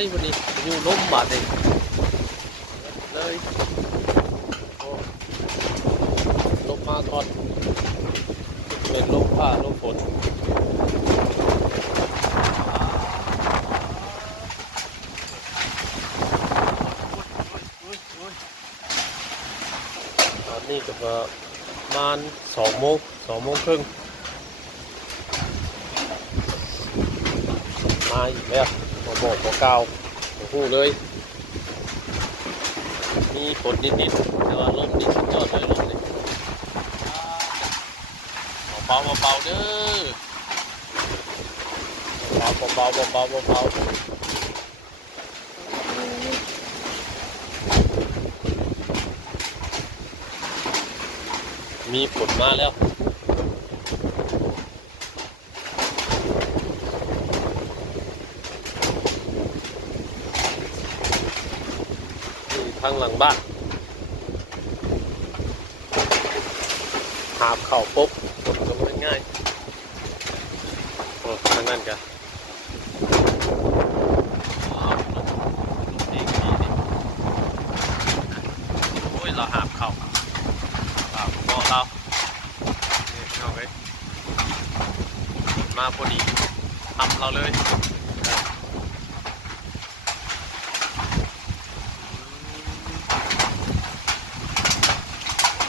อ้ยวันนี้อยู่ล้มบาดเลยเลยโอ้ลมมาทอดเป็นลมผ้าลมฝนตอนนี้ก็ประมาณ2 โมงครึ่งมาอีกแล้วบอกเก่าหูเลยมีฝนนิดๆแต่ว่าลมนี่สุดยอดเลยลมนี่เบาๆเบาๆเด้อเบาๆเบาๆเบาๆมีฝนมาแล้วทางหลังบ้านหาบเข่าปุ๊บฝนก็ไม่ง่ายโอ้ทางนั้นกันโอ้ยเราหาบเข่าบอกเราเนี่ยเอาไว้มาพอดีทำเราเลย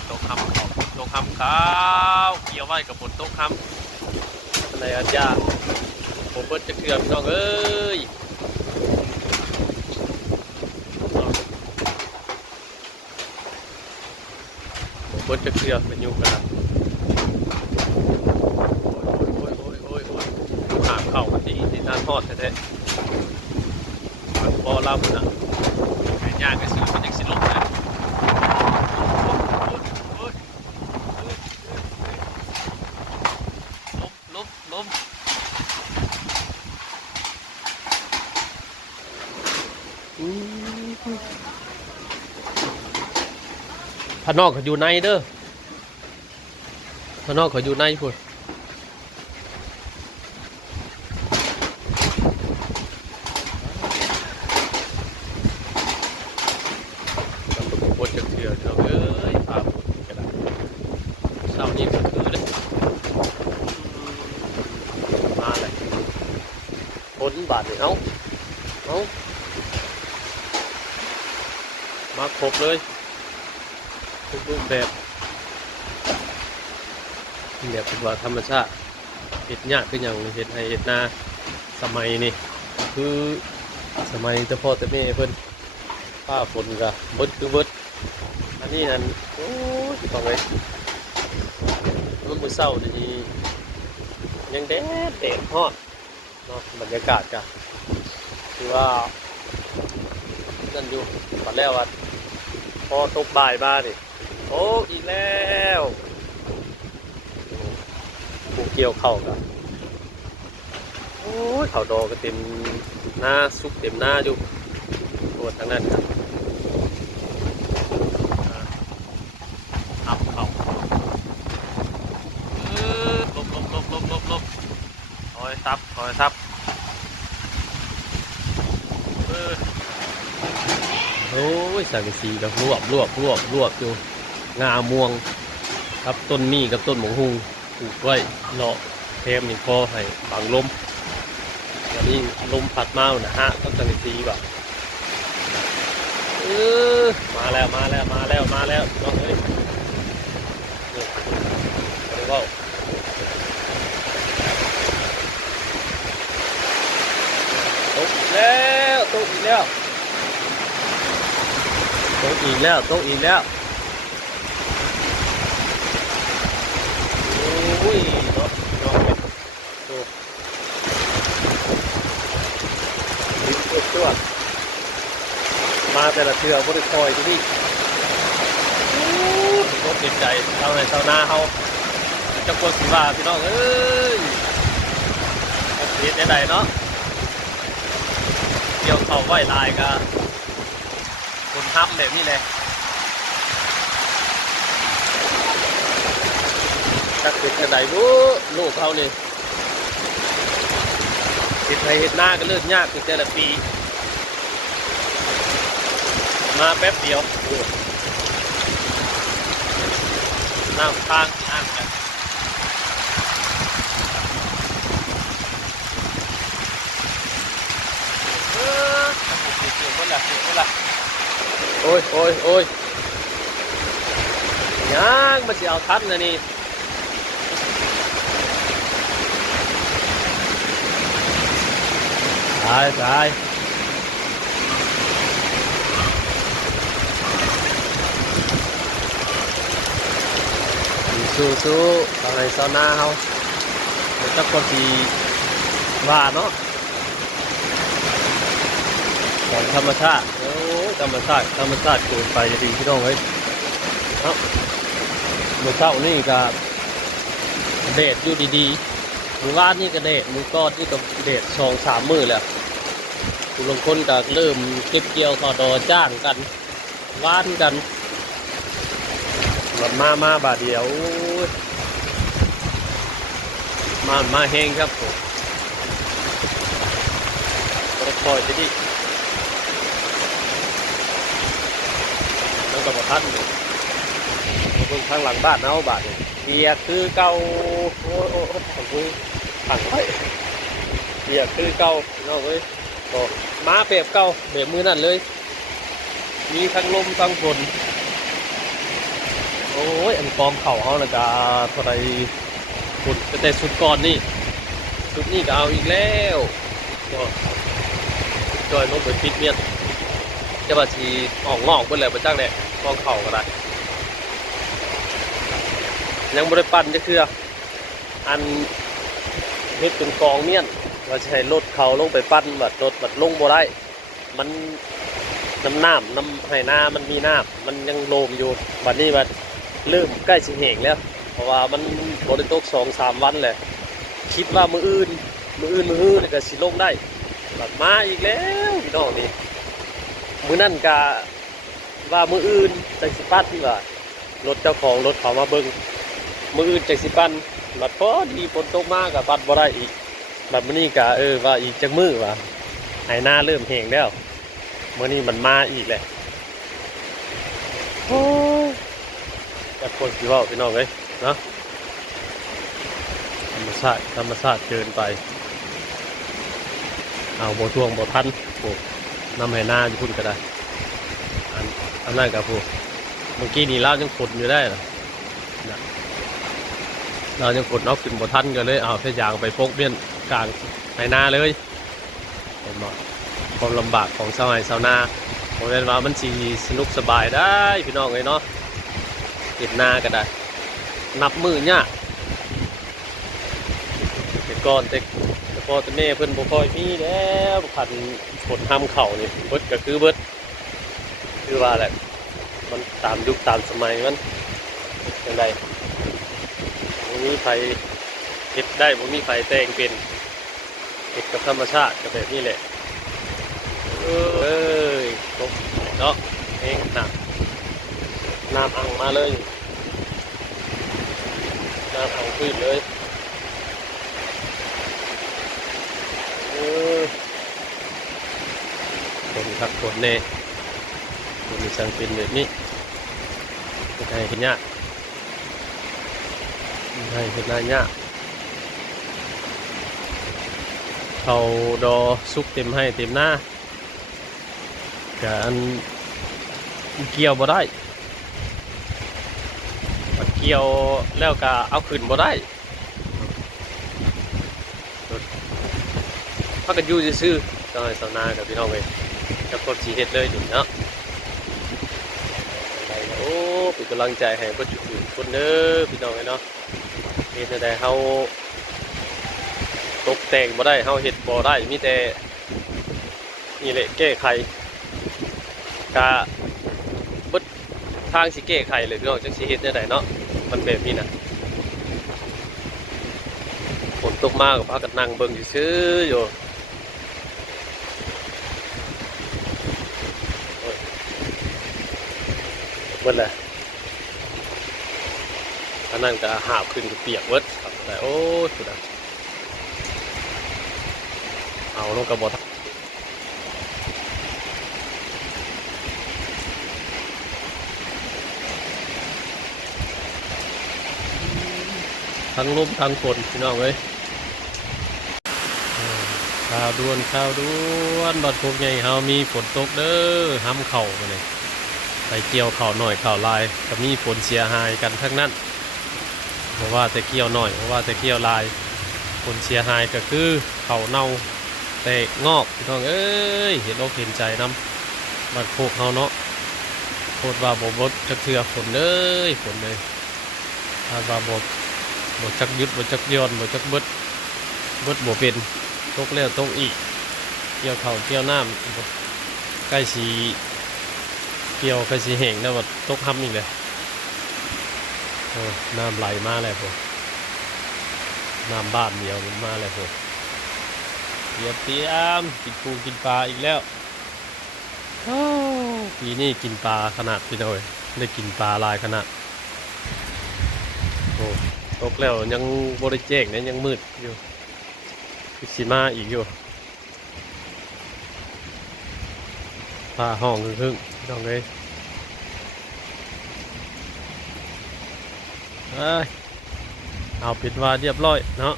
ตกคำขาวเกี่ยวไว้กับฝนตกคำในอันยาผมเพิ่งจะเกือบน้องเอ้ยผมเพิ่งจะเกือบเป็นยุคกันหาเข่ากันที่น่าทอดแท้ๆบอลล่ำนะเป็นยากก็ซื้อมันยังสิลงเลยลมพนอกเขาอยู่ในเด้อพนอกเขาอยู่ในพุ่นปวดจะเถื่อนเราเอ้ยพาปวดกระดาษเศร้านี่ก็คือเลยมาเลยพ้นบาทเลยเอามาครบเลยทุกรูปแบบเนี่ยเป็นว่าธรรมชาติเห็ดยากขึ้นอย่างเห็ดไฮเห็ดนาสมัยนี่คือสมัยเจ้าพ่อเจ้าแม่เพิ่นผ้าฝนกะเบิดคือเบิดอันนี้นั่นโอ้ยต้องเลยมันมือเศร้าดียังแดดฮอดเนาะบรรยากาศกะคือว่านั่นอยู่ตอนแรกว่าพอตกบ่ายมาดิโอ้อีกแล้วผูเกี่ยวเข่ากันโอ้ยเข่าดอก็เต็มหน้าซุกเต็มหน้าอยู่ปวดทางนั้นครับอับเข่าลบคอยซับโอ้ยสังกะสีกับรวบอยู่งาม่วงครับต้นมีกับต้นหมงฮูปลูกไว้เลาะเทมนี่พอให้บังลมวันนี้ลมพัดมานะฮะต้นสังกะสีแบบมาแล้วน้องเอ้ยนี่ดูว่าตกอีกแล้วโอ้ยเนาะตัวมาแต่ละเทือกบริคอยที่นี่รถติดใจเอาในเสาหน้าเขาจะกลัวสีว่าพี่น้องเอ้ยเสียใจเนาะเกี่ยวเขาไหวลายกันคนทำแบบนี้เลยถ้าเกิดจะไหนรู้ลูกเขานี่ เห็ดไทยเห็ดหน้าก็เลิกยากคือแต่ละปี มาแป๊บเดียวน้ำค้างอ่างกันเสียงคนละเสียงคนละโอ้ยโอ้ยโอ้ยยังมาสิเอาทันนะนี่ตายตายสู้ๆตอนไหนเช้าหน้าเขาเดี๋ยวจะคนที่ว่าเนาะของธรรมชาติโอ้ธรรมชาติเกินไปดีพี่น้องเอ้ยเนาะเมื่อเช้านี่ก็เดทอยู่ดีๆมื้อวานนี่ก็เดทมื้อก่อนนี่ก็เดท2-3 มื้อแล้วผู้ลงคนก็เริ่มเก็บเกี่ยวต่อดอจ้างกันว่านกันรถมาบาทเดียวมาแห้งครับผมรถคอยจะดิต้องกับท่านเพิ่งข้างหลังบ้านเอาบาทเกียร์คือเก่าโอ้ของกูถังไว้เกียร์คือเก่าน้องเอ้ยก็มาเปรียบเก่าเปรียบมือนั่นเลยมีทั้งลมทั้งฝนโอ้ยอันกองเข่าเขานะกะเท่าไรฝุ่นแต่สุดก่อนนี่สุดนี่ก็เอาอีกแล้วจอยลงไปปิดเมียนจะมาชีออกงอกไปเลยไปจ้างเนี่ยกองเข่าก็ได้ยังบริปั่นจะคืออันเฮ็ดเป็นกองเมียนว่าจะให้รถเขาลงไปปั้นแบบรถแบบลงบ่ได้มันน้ำไหน้ามันมีน้ำมันยังโลมอยู่วันนี้มันเริ่มใกล้สิแห้งแล้วเพราะว่ามันบริโภค2-3 วันแหละคิดว่ามืออื่นนี่ก็สิลงได้แบบมาอีกแล้วพี่น้องนี่มือนั่นกะว่ามืออื่นจังสิปัดที่ว่ารถเจ้าของรถเขามาเบิ้งมืออื่นจังสิปันบัดพอดีฝนตกมากกับปัดบ่ได้อีกบัดมื้อนี้กะว่าอีกจักมื้อว่าไหน้าเริ่มแห้งแล้วมื้อนี้มันมาอีกแหละโอ้แต่คนสิเว้าพี่น้องเอ้ยเนาะธรรมชาติเกินไปเอาบ่ท่วงบ่ทันโอ้น้ำไหน้าอยู่พุ่นก็ได้อันนั้นกับผู้เมื่อกี้นี่เรายังฝนอยู่ได้เหรอเรายังฝนเอาขึ้นบ่ทันกันเลยเอาแค่ยางไปพกเบี้ยนกลางไหนาเลยเห็นบ่ความลำบากของชาวไร่ชาวนาผมเรียนว่ามันสีสนุกสบายได้พี่น้องเลยเนาะเห็ดนาก็ได้นับมือเนี่ยเห็ดก้อนแต่พอแต่แม่เพิ่นบ่ค่อยมีแล้วพันฝนทำเข่านี่เบิดก็คือเบิดคือว่าแหละมันตามยุคตามสมัยมันยังไงบ่มีไฟเห็ดได้บ่มีไฟแต่งเป็นเห็ดกับธรรมชาติกับแบบนี้แหละตกเนาะเองหนักน้ำอังมาเลยน้ำอังขึ้นเลยคนขับคนเน่คนมีสังเป็นแบบนี้ไม่ใช่เห็นยากไม่ใช่เห็นหน้ายากเขาดอซุกเต็มให้เต็มหน้าการเกี่ยวบ่ได้เกี่ยวแล้วก็เอาขึ้นบ่ได้พักกันอยู่ซื่อๆต้องให้สาวนากับพี่น้องเลยจะกดสีเห็ดเลยอยู่เนาะโอ้เป็นกำลังใจให้คนอยู่คนเด้อพี่น้องเลยเนาะเห็ดแต่เฮาตกแต่งบ่ได้เฮาเห็ดบ่ได้มีแต่นี่แหละแก้ไขกะบึดทางสิแก้ไขเลยพี่น้องจังสิเฮ็ดได้ไดเนาะมันแบบนี้นะฝนตกมากก็พากันนั่งเบิ่งซื่อๆอยู่เบิดแหละอันนั้นก็หาบขึ้นก็เปียกเบิดแต่โอ้สุดอ่ะเอาลงกระบอก ทั้งลมทั้งฝนพี่น้องเอ้ยข่าวด่วนบัดพวกใหญ่เฮามีฝนตกเด้อห้ำเข่ามาเลยไปเกี่ยวเข่าหน่อยเข่าลายก็มีฝนเสียหายกันทั้งนั้นเพราะว่าแต่เกี่ยวหน่อยเพราะว่าแต่เกี่ยวลายผลเสียหายก็คือเข่าเน่าแตกงอกพี่น้องเอ้ยเห็นอกเห็นใจน้ำบัดพวกเฮาเนาะโคตรว่าบ่จักเทือฝนเลยฝนเลยถ้าว่าบ่จักยึดบ่จักย้อนบ่จักเบิดบ่เป็นตกแล้วตกอีกเกี่ยวเข่าเกี่ยวน้ำใกล้สีเกี่ยวใกล้สีแห้งแล้วตกห้ำอีกเลยโอ้น้ำไหลมาแล้วพวกน้ำบ้านเดียวมันมาแล้วพวกเตรียมกินปูกินปลาอีกแล้วปีนี้กินปลาขนาดพี่น้อยได้กินปลาลายขนาดโอ้ตกแล้วยังบริแจ้งเนี่ยยังมืดอยู่สีมาอีกอยู่ปลาห้องครึ่งน้องเลยเอาเป็นว่าเรียบร้อยเนาะ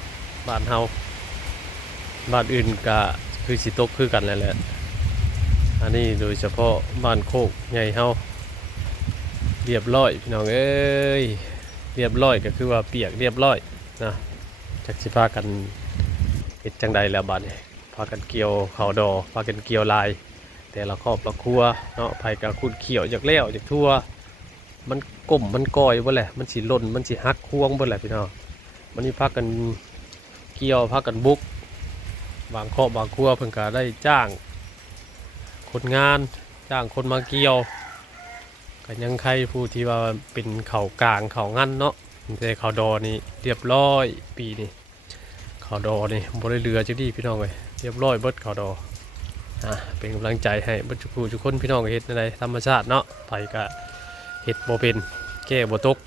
บ้านเฮาบ้านอื่นก็คือสิตกคือกันแหละอันนี้โดยเฉพาะบ้านโคกใหญ่เฮาเรียบร้อยพี่น้องเอ้ยเรียบร้อยก็คือว่าเปียกเรียบร้อยนะจักสิพากันเฮ็ดจังใดแล้วบัดนี้พากันเกี่ยวข้าวดอพากันเกี่ยวลายแต่ละครอบละครัวเนาะไผก็ขุดเขียวจากแล้วจากทั่วมันก้มมันก้อยบ่แหละมันสิหล่นมันสิหักควงบ่แหละพี่น้องมันนี่พากันเกี่ยวพากันบุกบางครอบบางครัวเพิ่นก็ได้จ้างคนงานจ้างคนมาเกี่ยวกันยังใครผู้ที่ว่าเป็นเขากลางเขางั้นเนาะแต่เขาดอนี่เรียบร้อยปีนี้เขาดอนี่บริเรือจังดีพี่น้องเลยเรียบร้อยเบิดเขาดอเป็นกำลังใจให้เบิดทุกคนพี่น้องเฮ็ดในธรรมชาติเนาะไปกะเฮ็ดบ่เป็นแก้บ่ตก